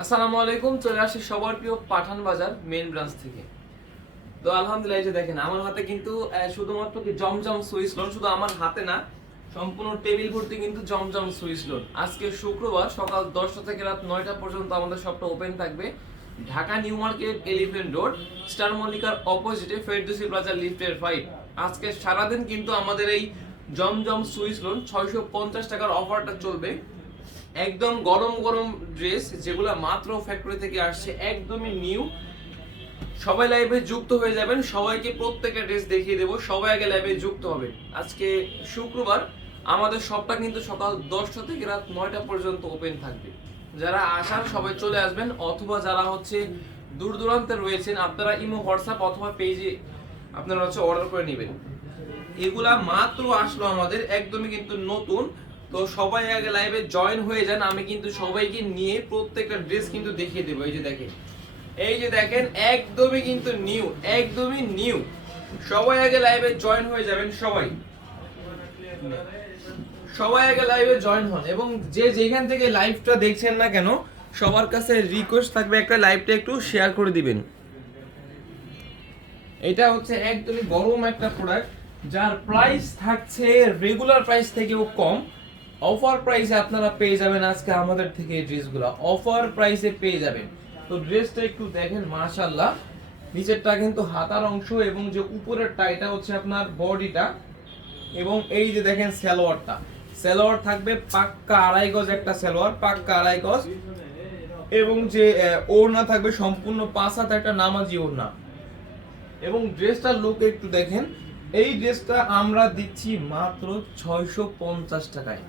আসসালামু আলাইকুম, চলে আসি সবার প্রিয় পাঠান বাজার মেন ব্রাঞ্চ থেকে। তো আলহামদুলিল্লাহ, এই যে দেখেন, আমার হাতে কিন্তু শুধুমাত্র কি জমজম সুইস লোন শুধু আমার হাতে না, সম্পূর্ণ টেবিল ভর্তি কিন্তু জমজম সুইস লোন আজকে শুক্রবার, সকাল দশটা থেকে রাত নয়টা পর্যন্ত আমাদের শপটা ওপেন থাকবে। Dhaka New Market Elephant Road Star মল্লিকার অপোজিটে ফেরদৌসি প্লাজা লিফটের ফাইভ আজকে সারাদিন কিন্তু আমাদের এই জমজম সুইস লোন ছয়শো পঞ্চাশ টাকার অফারটা চলবে। একদম গরম গরম ড্রেস যেগুলো মাত্র ফ্যাক্টরি থেকে আসছে, একদমই নিউ সবাই লাইভে যুক্ত হয়ে যাবেন, সবাইকে প্রত্যেকটা ড্রেস দেখিয়ে দেবো, সবাই আগে লাইভে যুক্ত হবে। আজকে শুক্রবার, আমাদের শপটা কিন্তু সকাল দশটা থেকে রাত নয়টা পর্যন্ত ওপেন থাকবে। যারা আসার সবাই চলে আসবেন, অথবা যারা হচ্ছে দূর দূরান্তে রয়েছেন, আপনারা ইমো, হোয়াটসঅ্যাপ অথবা পেজে আপনারা হচ্ছে অর্ডার করে নেবেন। এগুলা মাত্র আসলো আমাদের, একদমই কিন্তু নতুন। তো সবাই আগে লাইভে জয়েন হয়ে যান, আমি কিন্তু সবাইকে নিয়ে প্রত্যেকটা ড্রেস কিন্তু দেখিয়ে দেবো। এই যে দেখেন, এই যে দেখেন, একদমই কিন্তু নিউ একদমই নিউ সবাই আগে লাইভে জয়েন হয়ে যাবেন, সবাই। সবাই আগে লাইভে জয়েন হন এবং যে যেখান থেকে লাইভটা দেখছেন না কেন, সবার কাছে রিকোয়েস্ট থাকবে একটা লাইভটা একটু শেয়ার করে দিবেন। এটা হচ্ছে একদমই গরম একটা প্রোডাক্ট যার প্রাইস থাকছে রেগুলার প্রাইস থেকেও কম। অফার প্রাইসে আপনারা পেয়ে যাবেন আজকে আমাদের থেকে এই ড্রেসগুলো। অফার প্রাইসে পেয়ে যাবেন। তো ড্রেসটা একটু দেখেন মাশাল্লাহ নিচেরটা কিন্তু হাতার অংশ এবং যে উপরের টাইটা হচ্ছে আপনার বডিটা এবং এই যে দেখেন সালোয়ারটা। সালোয়ার থাকবে পাক্কা আড়াই গজ একটা সালোয়ার, পাক্কা আড়াই গজ। এবং যে ওড়না থাকবে সম্পূর্ণ পাঁচ হাত একটা নামাজি ওড়না। এবং ড্রেসটার লুক একটু দেখেন। এই ড্রেসটা আমরা দিচ্ছি মাত্র ছয়শো পঞ্চাশ টাকায়।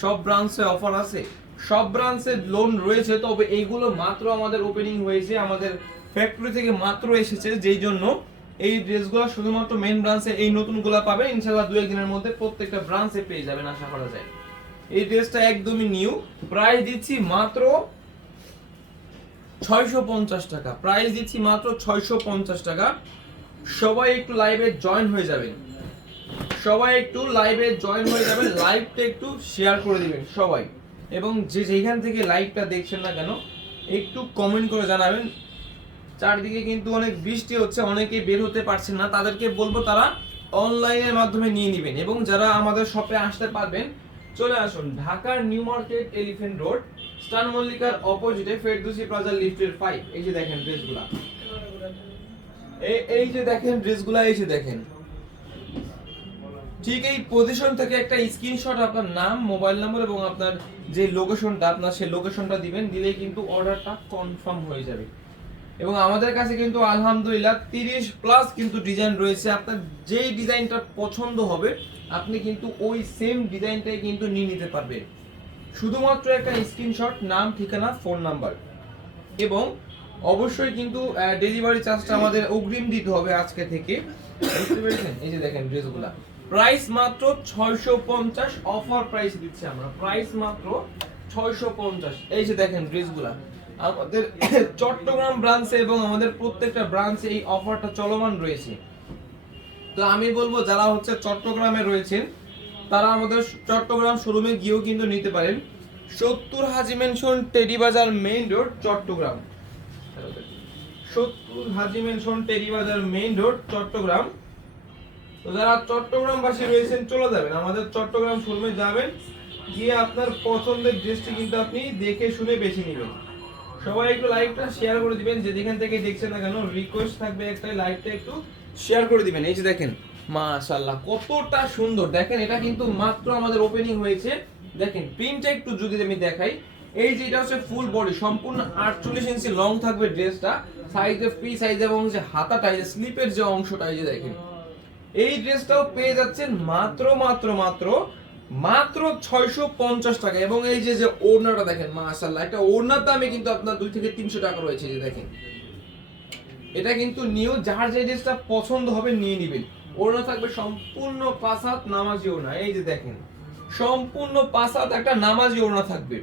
সব ব্রাঞ্চে অফার আছে। সব ব্রাঞ্চে লোন রয়েছে, তবে এইগুলো মাত্র আমাদের ওপেনিং হয়েছে, আমাদের ফ্যাক্টরি থেকে মাত্র এসেছে, যেই জন্য এই ড্রেসগুলো শুধুমাত্র মেন ব্রাঞ্চে এই নতুনগুলো পাবেন। ইনশাআল্লাহ দু একদিনের মধ্যে প্রত্যেকটা ব্রাঞ্চে পেয়ে যাবেন, আশা করা যায়। এই ড্রেসটা একদমই নিউ প্রাইস দিচ্ছি মাত্র ছয়শো পঞ্চাশ টাকা। প্রাইস দিচ্ছি মাত্র ছয়শো পঞ্চাশ টাকা। সবাই একটু লাইভে জয়েন হয়ে যাবেন। সবাই একটু লাইভে জয়েন হয়ে যাবেন লাইভটা একটু শেয়ার করে দিবেন সবাই। এবং যে যেখান থেকে লাইভটা দেখছেন না কেন, একটু কমেন্ট করে জানাবেন। চারদিকে কিন্তু অনেক বৃষ্টি হচ্ছে, অনেকে বের হতে পারছেন না। তাদেরকে বলব তারা অনলাইনের মাধ্যমে নিয়ে নেবেন। এবং যারা আমাদের শপে আসতে পারবেন, চলে আসুন ঢাকার নিউ মার্কেট এলিফেন্ট রোড, স্টান মল্লিকার অপোজিটে ফেরদুসি প্লাজা লিফটের ফাইভ এই যে দেখেন ড্রেসগুলা এই- এই যে দেখেন ড্রেসগুলা এই যে দেখেন। ঠিক এই পজিশন থেকে একটা স্ক্রিনশট আপনার নাম মোবাইল নাম্বার এবং আপনার যে লোকেশনটা আপনার সেই লোকেশনটা দিবেন, দিলেই কিন্তু অর্ডারটা কনফার্ম হয়ে যাবে। এবং আমাদের কাছে কিন্তু আলহামদুলিল্লাহ তিরিশ প্লাস কিন্তু ডিজাইন রয়েছে। আপনার যেই ডিজাইনটা পছন্দ হবে, আপনি কিন্তু ওই সেম ডিজাইনটাই কিন্তু নিয়ে নিতে পারবেন। শুধুমাত্র একটা স্ক্রিনশট নাম, ঠিকানা ফোন নাম্বার এবং অবশ্যই কিন্তু ডেলিভারি চার্জটা আমাদের অগ্রিম দিতে হবে আজকে থেকে। বুঝতে পেরেছেন? এই যে দেখেন ড্রেসগুলা প্রাইস মাত্র ছয়শো পঞ্চাশ অফার প্রাইস দিচ্ছি আমরা। প্রাইস মাত্র ছয়শো পঞ্চাশ। এই যে দেখেন ড্রেসগুলা। আমাদের চট্টগ্রাম ব্রাঞ্চে এবং আমাদের প্রত্যেকটা ব্রাঞ্চে এই অফারটা চলমান রয়েছে। তো আমি বলব, যারা হচ্ছে চট্টগ্রামে রয়েছেন, তারা আমাদের চট্টগ্রাম শোরুমে গিয়েও কিন্তু নিতে পারেন। সত্তর Haji mansion Terry Bazar main road Chittagong. সত্তর Haji mansion Terry Bazar main road Chittagong. তো যারা চট্টগ্রামবাসী রয়েছেন, চলে যাবেন। আমাদের চট্টগ্রাম শোরুমে যাবেন। গিয়ে আপনার পছন্দের ড্রেসটি কিন্তু আপনি দেখে শুনে বেছে নেবেন। সবাই একটু লাইভটা শেয়ার করে দিবেন। যে যেখান থেকে দেখছেন না কেন রিকোয়েস্ট থাকবে একটা লাইভটা একটু শেয়ার করে দিবেন। এই যে দেখেন, মাশাআল্লাহ, কতটা সুন্দর। দেখেন, এটা কিন্তু মাত্র আমাদের ওপেনিং হয়েছে। দেখেন প্রিন্টটা একটু যদি আমি দেখাই, এই যে এটা হচ্ছে ফুল বডি সম্পূর্ণ আটচল্লিশ ইঞ্চি লং থাকবে ড্রেসটা সাইজে ফ্রি সাইজ এবং যে হাতাটা স্লিপের যে অংশটা, এই যে দেখেন। এই ড্রেসটাও পেয়ে যাচ্ছেন মাত্র মাত্র মাত্র মাত্র ছয়শো পঞ্চাশ টাকা। এবং এই যে যে ওড়নাটা দেখেন মাশাল্লাহ একটা ওড়নার দামে কিন্তু আপনার দুই থেকে তিনশো টাকা রয়েছে যে দেখেন। এটা কিন্তু নিউ, যার যে ড্রেসটা পছন্দ হবে নিয়ে নেবেন। ওড়না থাকবে সম্পূর্ণ পাসাত নামাজি ওড়না, এই যে দেখেন। সম্পূর্ণ পাসাত একটা নামাজি ওড়না থাকবে।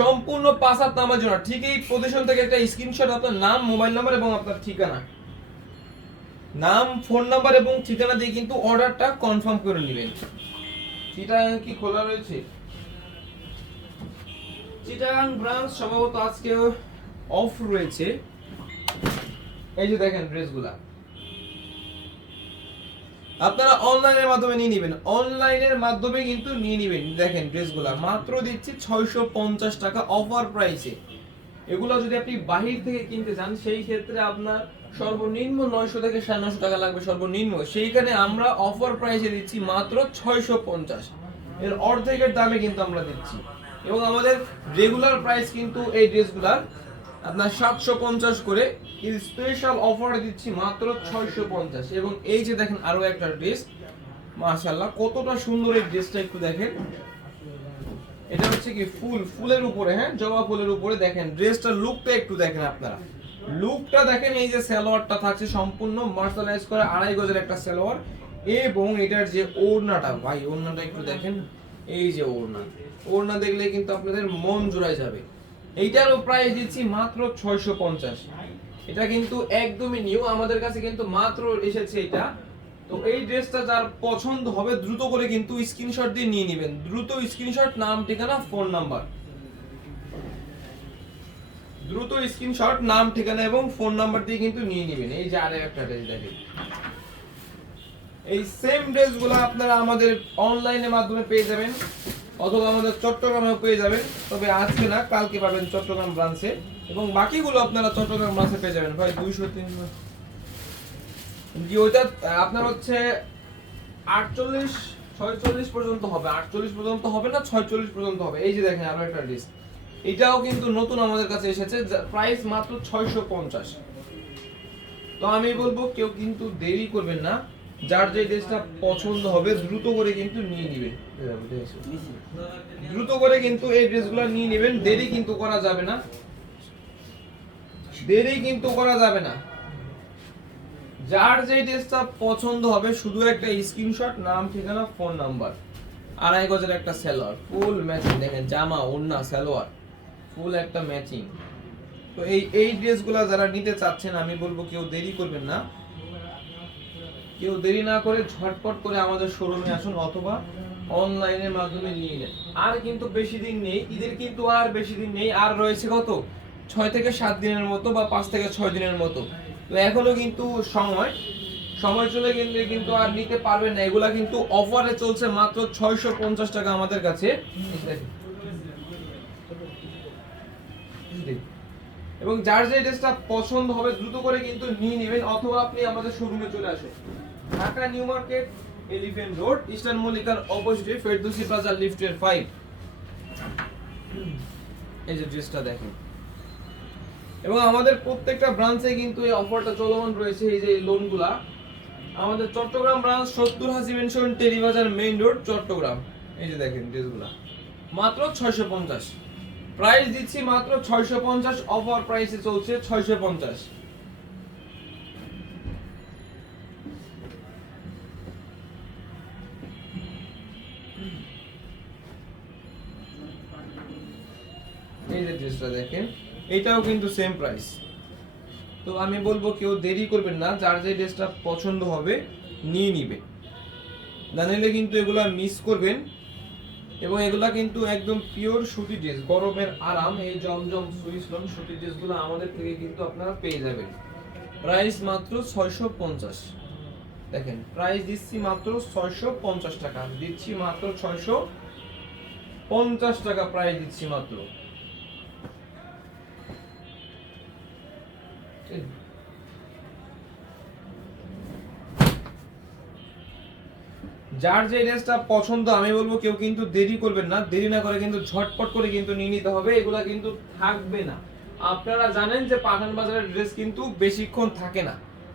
সম্পূর্ণ পাসাত নামাজি ওড়না। ঠিক এই পজিশন থেকে একটা স্ক্রিনশট আপনার নাম মোবাইল নাম্বার এবং আপনার ঠিকানা। নাম ফোন নাম্বার এবং ঠিকানা দিয়ে কিন্তু অর্ডারটা কনফার্ম করে নেবেন। এটা কি খোলা রয়েছে? চিটাগাং ব্রাঞ্চ সম্ভবত আজকে অফ রয়েছে। এই যে দেখেন ড্রেসগুলা। আপনারা অনলাইনের মাধ্যমে নিয়ে নেবেন। অনলাইনের মাধ্যমে কিন্তু নিয়ে নেবেন। দেখেন ড্রেসগুলা। মাত্র দিচ্ছি ছয়শো পঞ্চাশ টাকা অফার প্রাইসে। এগুলো যদি আপনি বাহির থেকে কিনতে চান, সেই ক্ষেত্রে আপনার সর্বনিম্ন নয়শো থেকে সাড়ে টাকা লাগবে সর্বনিম্ন। সেইখানে আমরা অফার প্রাইসে দিচ্ছি মাত্র ছয়শো পঞ্চাশ। এর অর্ধেকের দামে কিন্তু আমরা দিচ্ছি। এবং আমাদের রেগুলার প্রাইস কিন্তু এই ড্রেসগুলার আপনার সাতশো পঞ্চাশ করে স্পেশাল অফার দিচ্ছি মাত্র ছয়শো পঞ্চাশ। এবং এই যে দেখেন আরও একটা ড্রেস মাশাল্লাহ কতটা সুন্দর এই ড্রেসটা একটু দেখেন। এটা হচ্ছে কি ফুল, ফুলের উপরে হ্যাঁ? জবা ফুলের উপরে দেখেন, ড্রেসটার লুকটা একটু দেখেন আপনারা। লুকটা দেখেন, এই যে সালোয়ারটা থাকছে সম্পূর্ণ মার্শালাইজ করে আড়াই গজের একটা সালোয়ার এবং এটার যে ওড়নাটা, ভাই, ওড়নাটা একটু দেখেন। এই যে ওড়না ওড়না দেখলে কিন্তু আপনাদের মন জোড়ায় যাবে। এইটারও প্রাইস দিচ্ছি মাত্র ছয়শো পঞ্চাশ। এটা কিন্তু একদমই নিউ আমাদের কাছে কিন্তু মাত্র এসেছে এটা। তো এই ড্রেসটা যার পছন্দ হবে, দ্রুত করে কিন্তু স্ক্রিনশট দিয়ে নিয়ে নেবেন। দ্রুত স্ক্রিনশট নাম, ঠিকানা ফোন নাম্বার দ্রুত স্ক্রিনশট নাম, ঠিকানা এবং ফোন নাম্বার দিয়ে কিন্তু নিয়ে নেবেন। এই যে আরেক একটা ড্রেস দেখেন। এই সেম ড্রেসগুলো আপনারা আমাদের অনলাইনের মাধ্যমে পেয়ে যাবেন, অথবা আমাদের চট্টগ্রামেও পেয়ে যাবেন। তবে আজকে না, কালকে পাবেন চট্টগ্রাম ব্রাঞ্চে এবং বাকিগুলো আপনারা চট্টগ্রাম ব্রাঞ্চে পেয়ে যাবেন। ভাই, দুইশো তিনশো ওইটা আপনার হচ্ছে আটচল্লিশ, ছয়চল্লিশ পর্যন্ত হবে। আটচল্লিশ পর্যন্ত হবে না, ছয়চল্লিশ পর্যন্ত হবে। এই যে দেখেন আরও একটা লিস্ট এটাও কিন্তু নতুন আমাদের কাছে এসেছে প্রাইস মাত্র ছয়শো পঞ্চাশ। তো আমি বলব, কেউ কিন্তু দেরি করবেন না। যার যে ড্রেসটা পছন্দ হবে, দ্রুত করে কিন্তু নিয়ে নেবেন। দ্রুত করে কিন্তু এই ড্রেসগুলো নিয়ে নেবেন। দেরি কিন্তু করা যাবে না। দেরি কিন্তু করা যাবে না। যার যে ড্রেসটা পছন্দ হবে, শুধু একটা স্ক্রিনশট নাম, ঠিকানা ফোন নাম্বার আড়াই গজের একটা সালোয়ার ফুল ম্যাচিং দেখেন, জামা, ওড়না, সালোয়ার ফুল একটা ম্যাচিং তো এই এই ড্রেসগুলো যারা নিতে চাচ্ছেন, আমি বলব কেউ দেরি করবেন না। কেউ দেরি না করে ঝটপট করে আমাদের শোরুমে আসুন অথবা অনলাইনের মাধ্যমে নিয়ে নেন। আর কিন্তু বেশি দিন নেই, ঈদের কিন্তু আর বেশি দিন নেই। আর রয়েছে কত? ছয় থেকে সাত দিনের মতো বা পাঁচ থেকে ছয় দিনের মতো। এখনও কিন্তু সময়। সময় চলে গেলে কিন্তু আর নিতে পারবেন না। এগুলা কিন্তু অফারে চলছে মাত্র ছয়শো পঞ্চাশ টাকা আমাদের কাছে। এবং যার যে ড্রেসটা পছন্দ হবে দ্রুত করে কিন্তু নিয়ে নেবেন, অথবা আপনি আমাদের শোরুমে চলে আসুন। Dhaka New Market Elephant Road Eastern মল্লিকার অপোজিটে ফেরদৌসি প্লাজা লিফটের ফাইভ এই যে ড্রেসটা দেখেন। এবং আমাদের প্রত্যেকটা ব্রাঞ্চে কিন্তু এই অফারটা চলমান রয়েছে, এই যে লোনগুলা আমাদের চট্টগ্রাম ব্রাঞ্চ সত্তর Haji mansion Terribazar main road Chittagong. এই যে দেখেন ড্রেসগুলা মাত্র ছয়শো পঞ্চাশ। প্রাইস দিচ্ছি মাত্র ছয়শো পঞ্চাশ অফার প্রাইসে চলছে ছয়শো পঞ্চাশ। এই যে ড্রেসটা দেখেন। এটাও কিন্তু সেম প্রাইস তো আমি বলব কেউ দেরি করবেন না, যার যে ড্রেসটা পছন্দ হবে নিয়ে নিবে। না নিলে কিন্তু এগুলা মিস করবেন। এবং এগুলা কিন্তু একদম পিওর সুতি ড্রেস গরমের আরাম, এই জমজম সুইসলন সুতি ড্রেসগুলো আমাদের থেকে কিন্তু আপনারা পেয়ে যাবেন। প্রাইস মাত্র ছয়শো পঞ্চাশ। দেখেন প্রাইস দিচ্ছি মাত্র ছয়শো পঞ্চাশ টাকা। দিচ্ছি মাত্র ছয়শো পঞ্চাশ টাকা প্রাইস দিচ্ছি মাত্র। যার যে ড্রেসটা পছন্দ, আমি বলব কেউ কিন্তু দেরি করবেন না। দেরি না করে কিন্তু ঝটপট করে কিন্তু নিয়ে নিতে হবে। এগুলা কিন্তু থাকবে না। আপনারা জানেন যে পাঠান বাজারের ড্রেস কিন্তু বেশিক্ষণ থাকে না।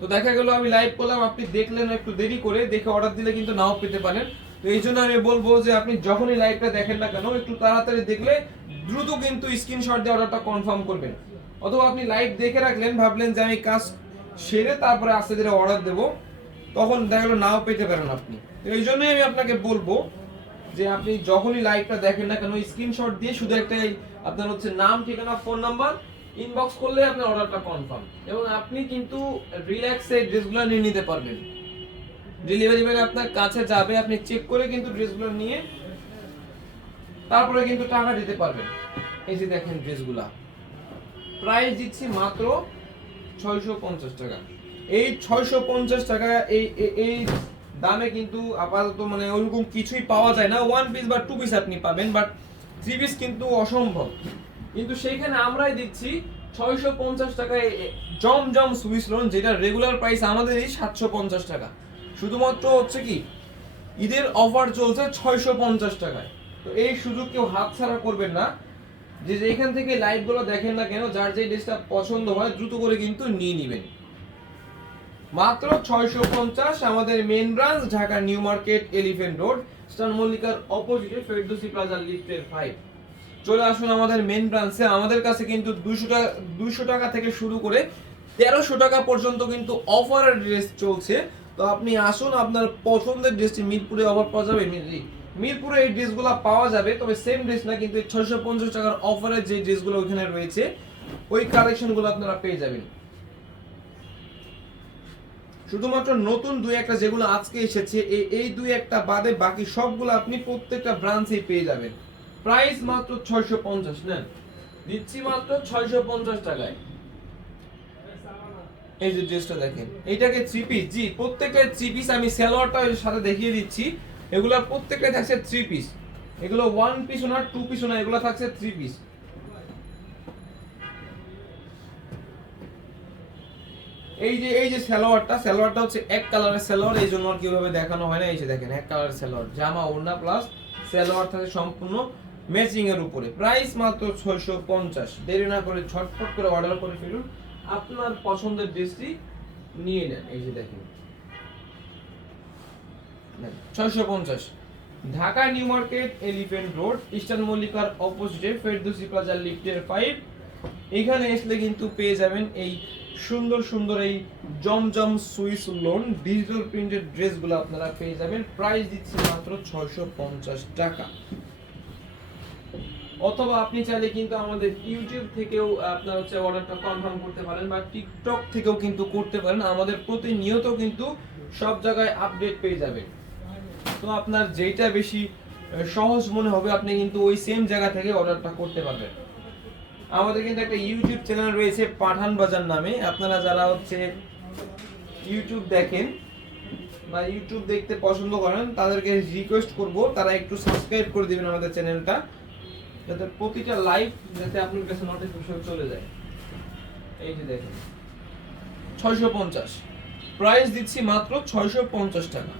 তো দেখা গেল, আমি লাইভ করলাম। আপনি দেখলেন একটু দেরি করে। দেখে অর্ডার দিলে কিন্তু নাও পেতে পারেন। তো এই জন্য আমি বলব যে আপনি যখনই লাইভটা দেখেন না কেন, একটু তাড়াতাড়ি দেখলে দ্রুত কিন্তু স্ক্রিনশট দিয়ে অর্ডারটা কনফার্ম করবেন। অথবা আপনি লাইট দেখে রাখলেন, ভাবলেন যে আমি কাজ সেরে তারপরে আস্তে ধীরে অর্ডার দেবো, তখন দেখা গেলো নাও পেতে পারেন আপনি। তো এই জন্যই আমি আপনাকে বলব যে আপনি যখনই লাইভটা দেখেন না কেন স্ক্রিনশট দিয়ে শুধু একটাই আপনার হচ্ছে নাম, ঠিকানা ফোন নাম্বার ইনবক্স করলে আপনার অর্ডারটা কনফার্ম এবং আপনি কিন্তু রিল্যাক্সে ড্রেসগুলো নিয়ে নিতে পারবেন। ডেলিভারি ম্যান আপনার কাছে যাবে, আপনি চেক করে কিন্তু ড্রেসগুলো নিয়ে তারপরে কিন্তু টাকা দিতে পারবেন। এই যে দেখেন ড্রেসগুলা প্রাইস দিচ্ছি মাত্র ছয়শো পঞ্চাশ টাকা। এই ছয়শো পঞ্চাশ টাকা, এই, এই- দামে কিন্তু আপাতত মানে ওরকম কিছুই পাওয়া যায় না। ওয়ান পিস বা টু পিস আপনি পাবেন বাট থ্রি পিস কিন্তু অসম্ভব। কিন্তু সেইখানে আমরাই দিচ্ছি ছয়শো পঞ্চাশ টাকায় এ- জম জম সুইস লোন যেটা রেগুলার প্রাইস আমাদের এই সাতশো পঞ্চাশ টাকা। শুধুমাত্র হচ্ছে কি, ঈদের অফার চলছে ছয়শো পঞ্চাশ টাকায়। তো এই সুযোগ কেউ হাতছাড়া করবেন না। যে যে এখান থেকে লাইভগুলো দেখেন না কেন, যার যে ড্রেসটা পছন্দ হয়, দ্রুত করে কিন্তু নিয়ে নেবেন। মাত্র ছয়শো পঞ্চাশ আমাদের main branch Dhaka New Market Elephant Road, Star মল্লিকার অপোজিটে ফেরদোসি প্লাজা লিফটের ফাইভ চলে আসুন আমাদের মেন ব্রাঞ্চে আমাদের কাছে কিন্তু দুশো টাকা দুশো টাকা থেকে শুরু করে তেরোশো টাকা পর্যন্ত কিন্তু অফারের ড্রেস চলছে। তো আপনি আসুন, আপনার পছন্দের ড্রেসটি মিরপুরে অফার পাওয়া যাবে। মিরপুরে এই ড্রেসগুলো পাওয়া যাবে, তবে সেম ড্রেস না, কিন্তু ছয়শো পঞ্চাশ টাকার অফারের যে ড্রেসগুলো ওইখানে রয়েছে, ওই কালেকশনগুলো আপনারা পেয়ে যাবেন। শুধুমাত্র নতুন দুই একটা যেগুলো আজকে এসেছে এই দুই একটা বাদে বাকি সবগুলো আপনি প্রত্যেকটা ব্রাঞ্চেই পেয়ে যাবেন। প্রাইস মাত্র ছয়শো পঞ্চাশ নেন দিচ্ছি মাত্র ছয়শো পঞ্চাশ টাকায়। এই যে ড্রেসটা দেখেন, এইটাকে থ্রি পিস জি, প্রত্যেকটা থ্রি পিস আমি সালোয়ারটা সাথে দেখিয়ে দিচ্ছি। এগুলো প্রত্যেকটাই থাকছে থ্রি পিস এগুলো ওয়ান পিসও না টু পিসও না, এগুলো থাকছে থ্রি পিস এই যে এই যে সালোয়ারটা সালোয়ারটা হচ্ছে এক কালারের সালোয়ার, এই জন্য কীভাবে দেখানো হয় না, এই যে দেখেন, এক কালারের সালোয়ার, জামা, ওড়না প্লাস সালোয়ার থাকে সম্পূর্ণ ম্যাচিং এর উপরে। প্রাইস মাত্র ছয়শো পঞ্চাশ। দেরি না করে ছটফট করে অর্ডার করে ফেলুন। আপনার পছন্দের ড্রেসটি নিয়ে নেন। এই যে দেখেন। ছয়শো পঞ্চাশ। Dhaka, New Market, Elephant Road, Eastern মল্লিকার অপোজিটে, ফেরদৌসি প্লাজা লিফটের ফাইভ এখানে আসলে কিন্তু পেয়ে যাবেন এই সুন্দর সুন্দর এই জমজম সুইস লোন ডিজিটাল প্রিন্টেড ড্রেসগুলো আপনারা পেয়ে যাবেন। প্রাইস দিচ্ছি মাত্র ছয়শো পঞ্চাশ টাকা। অথবা আপনি চাইলে কিন্তু আমাদের ইউটিউব থেকেও আপনার হচ্ছে অর্ডারটা কনফার্ম করতে পারেন বা টিকটক থেকেও কিন্তু করতে পারেন। আমাদের প্রতিনিয়ত কিন্তু সব জায়গায় আপডেট পেয়ে যাবেন। তো আপনার যেটা বেশি সহজ মনে হবে, আপনি কিন্তু ওই সেম জায়গা থেকে অর্ডারটা করতে পারবেন। আমাদের কিন্তু একটা ইউটিউব চ্যানেল রয়েছে, পাঠান বাজার নামে। আপনারা যারা হচ্ছে ইউটিউব দেখেন বা ইউটিউব দেখতে পছন্দ করেন, তাদেরকে রিকোয়েস্ট করব, তারা একটু সাবস্ক্রাইব করে দিবেন আমাদের চ্যানেলটা যাতে প্রতিটা লাইভ যাতে আপনার কাছে নোটিফিকেশন চলে যায়। এই যে দেখেন, ছয়শো পঞ্চাশ। প্রাইস দিচ্ছি মাত্র ছয়শো পঞ্চাশ টাকা।